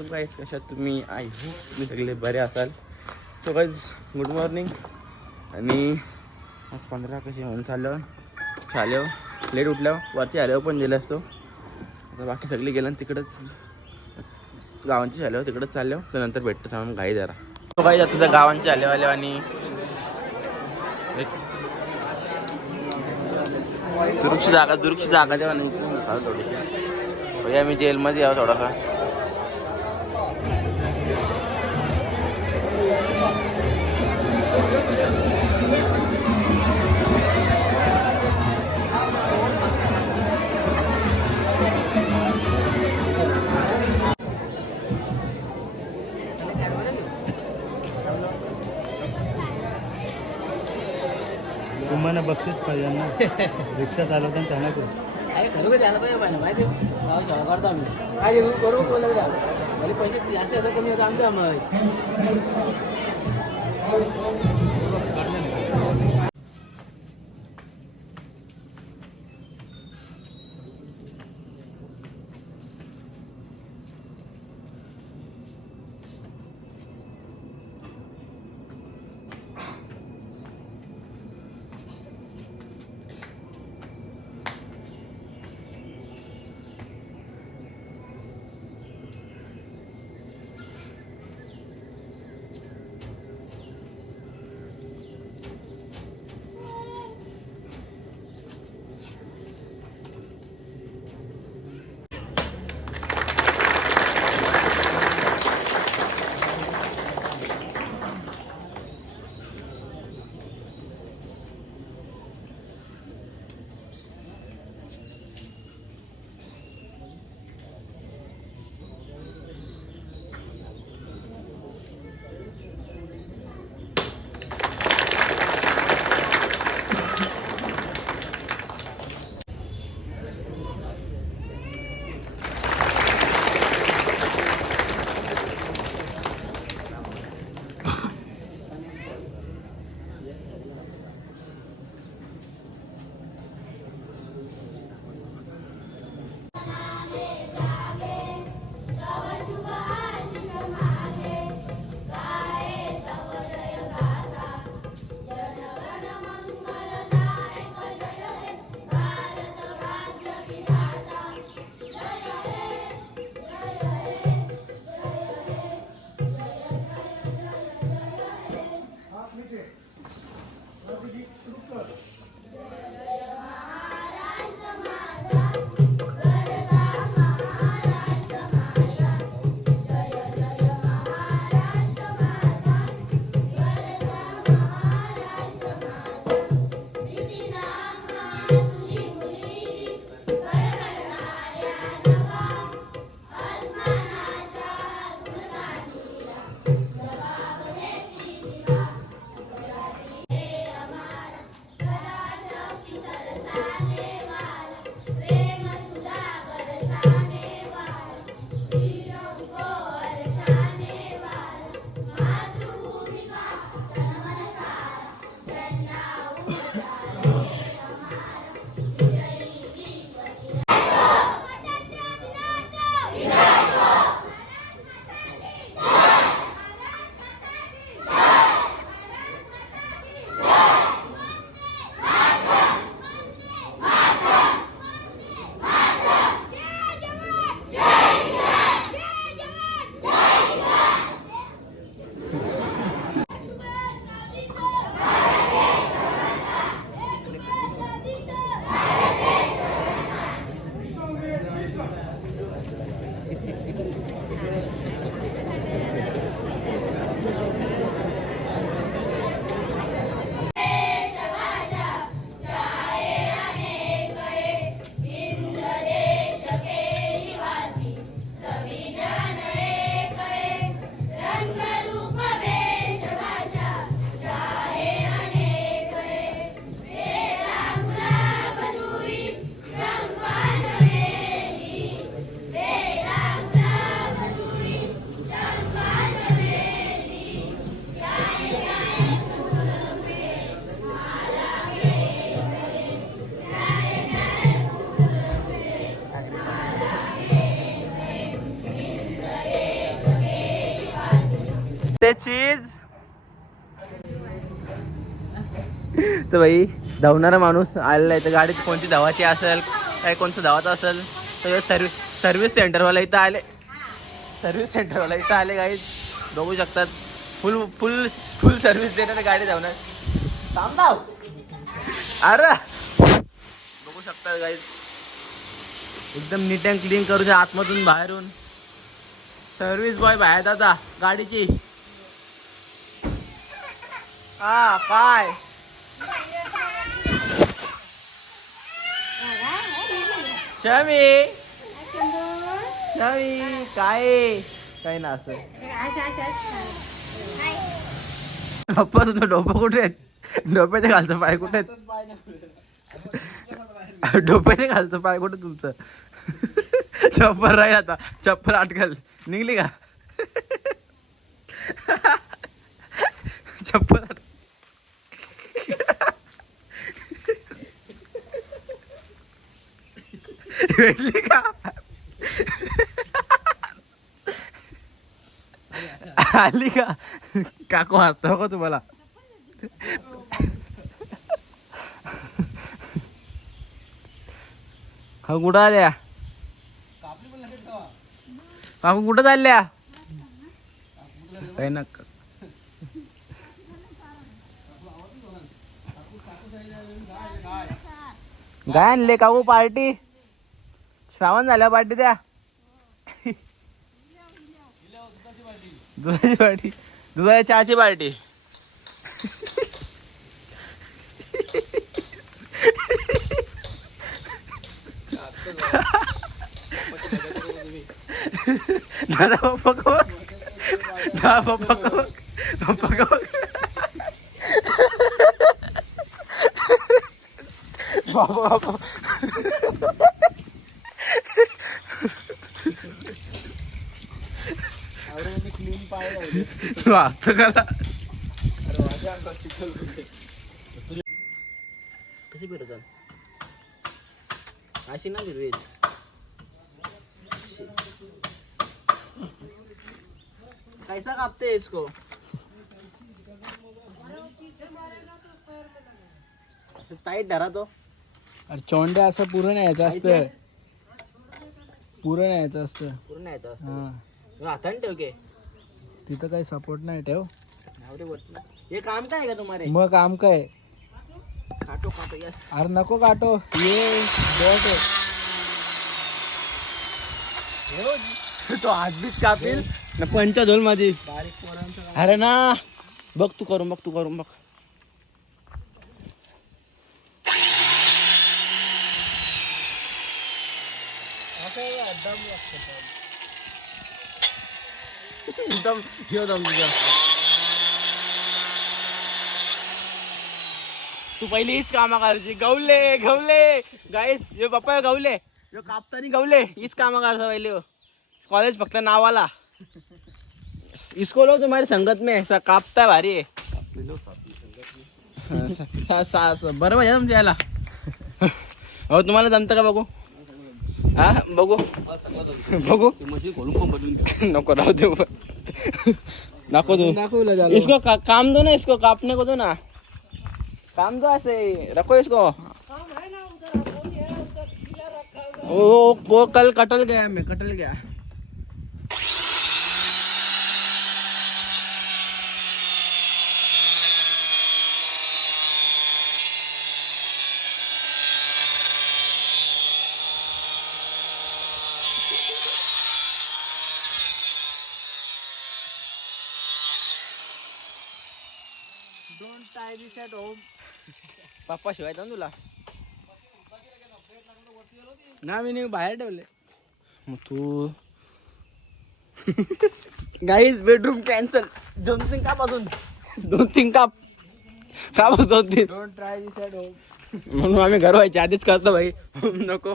So guys कशा तुम्ही? I hope तुम्ही सगळे बरे असाल. सो गाईज गुड मॉर्निंग आणि आज पंधरा कसे होऊन चाललो? शालेव लेट उठल्यावर वरती आल्यावर पण गेलो असतो. आता बाकी सगळे गेलं तिकडंच गावांची शालेव तिकडंच चाललो. तर नंतर भेटतो सांगून घाई जरा. सो काही आता त्या गावांचे आले आले आणि दुरुक्ष जागा दुरुक्ष जागा जेव्हा नाही चालू थोडीशी. भैया मी जेलमध्ये यावं थोडासा तुम्हाला बक्षीस पाहिजे ना. रिक्षा चालवताना त्यांना करू अरे खरोखर यायला पाहिजे पाहिजे माहिती गाव करतो आम्ही. काय करू बोललं पैसे जास्त कमी होतं आमचं तर भाई धावणारा माणूस आलेला आहे. तर गाडीत कोणती धावाची असेल काय कोणतं धावाचं असेल तर सर्विस सर्व्हिस सेंटरवाला इथं आले. सर्व्हिस सेंटरवाला इथं आले गाईज बघू शकतात. फुल फुल फुल सर्व्हिस देणार गाडी धावणार. थांब धाव अरे! बघू शकतात गाईज एकदम नीट अँड क्लीन करू द्या आतमधून बाहेरून. सर्व्हिस बॉय बाहेर दादा गाडीची. हा काय शमी शमी काय काय ना असं. पप्पा तुझं डोपं कुठे आहेत? डोप्याचे घालतो पाय कुठे आहेत? डोप्याचे घालतो पाय कुठे तुमचं? चप्पल राहील आता. चप्पल अटकल निघली का? चप्पल भेटली का आली का? काकू हसतो का तुम्हाला. हा कुठं आल्या? काकू कुठं चालल्या? काही ना काय आणले काकू पार्टी? श्रावण झाल्या पार्टी द्या दुधाची पार्टी दुधाच्या चहाची पार्टी दादा पप्पा का. दादा पप्पा का. पप्पा का. बाबा बाबा वाचतो कशी फिरतात अशी ना फिरवेत कैसा कापते इसको? टाईट धरा तो. अरे चोंड्या असं पुरं नाही यायचं असतं. पुरं नाही यायचं असतं. पूर्ण यायचं हा. असतं हाताने ठेव के. तिथं काही सपोर्ट नाही ठेव. हे काम काय का तुम्हारे? मग काम काय? काटो काटो यस अरे नको काटो ये बस आहे. तो कापील ना पंचा धोल माझी. बारीक पोरांचं अरे ना. बघ तू करून बघ तू करून बघ. एकदम घेऊ दम तुझा तू पहिली हीच कामा करायची. गवले गवले. गाईस हे पप्पा गवले. जो कापतानी गवले. हीच कामा करायचं पहिले. कॉलेज फक्त नावाला. इसको लो तुम्हारी संगत में. ऐसा कापता है भारी. है सा- सा- सा- बरोबर आहे तुमच्या याला. हो तुम्हाला जमतं का बघू? हा? बघू. बघू. नको राहू दे नको दो इसको का, काम दो ना इसको कापने को दो ना. काम दो ऐसे रखो इसको. वो वो कल कटल गया मैं कटल गया. Don't try this at home पप्पा शिवायचा ना तुला? ना मी नाही बाहेर ठेवले. मग तू? गाईज बेडरूम कॅन्सल दोन तीन काप अजून. दोन तीन काप. काप दोन तीन. Don't try this at home म्हणून आम्ही घर व्हायच्या आधीच करतो भाई. नको.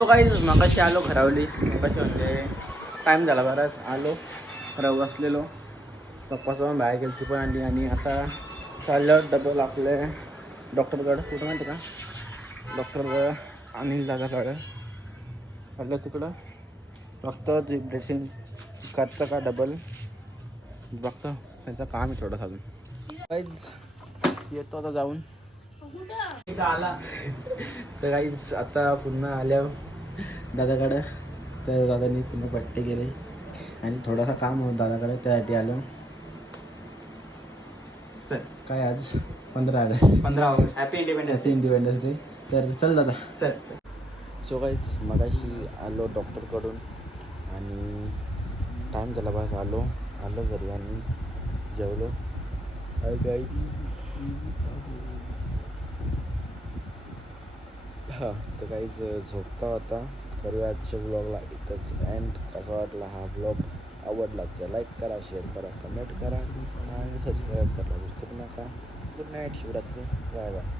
तो काही मगाशी आलो खरावली. मगाशी म्हणजे टाईम झाला बराच. आलो खराब बसलेलो पप्पासोबत बाहेर गेली ती पण आली आणि आता चालल्यावर डबल आपले डॉक्टरकडं कुठं माहिती का? डॉक्टर अनिल दादाकडं चाललं तिकडं. फक्त ड्रेसिंग करतं का डबल फक्त त्यांचं काम आहे थोडंसं अजून. काहीच येतो आता जाऊन. आला तर काहीच आता पुन्हा आल्या दादाकडं. तर दादानी पुन्हा पट्टे केले. आणि थोडासा काम होतं दादाकडे. त्यासाठी आलो. चल. काय आज? पंधरा ऑगस्ट. पंधरा August. Happy independence day independence day तर चल दादा. चल चल. सो काहीच मगाशी आलो डॉक्टरकडून आणि टाईम झाला बस आलो. आलो घरी आणि जेवलो. हाय गाई हां तर काहीच झोपता होता. करूया आजच्या ब्लॉगला इथंच अँड कसा वाटला हा ब्लॉग आवडला तर लाईक करा शेअर करा कमेंट करा. आणि सबस्क्राईब करायला विसरू नका. Good night Shivratri. Bye bye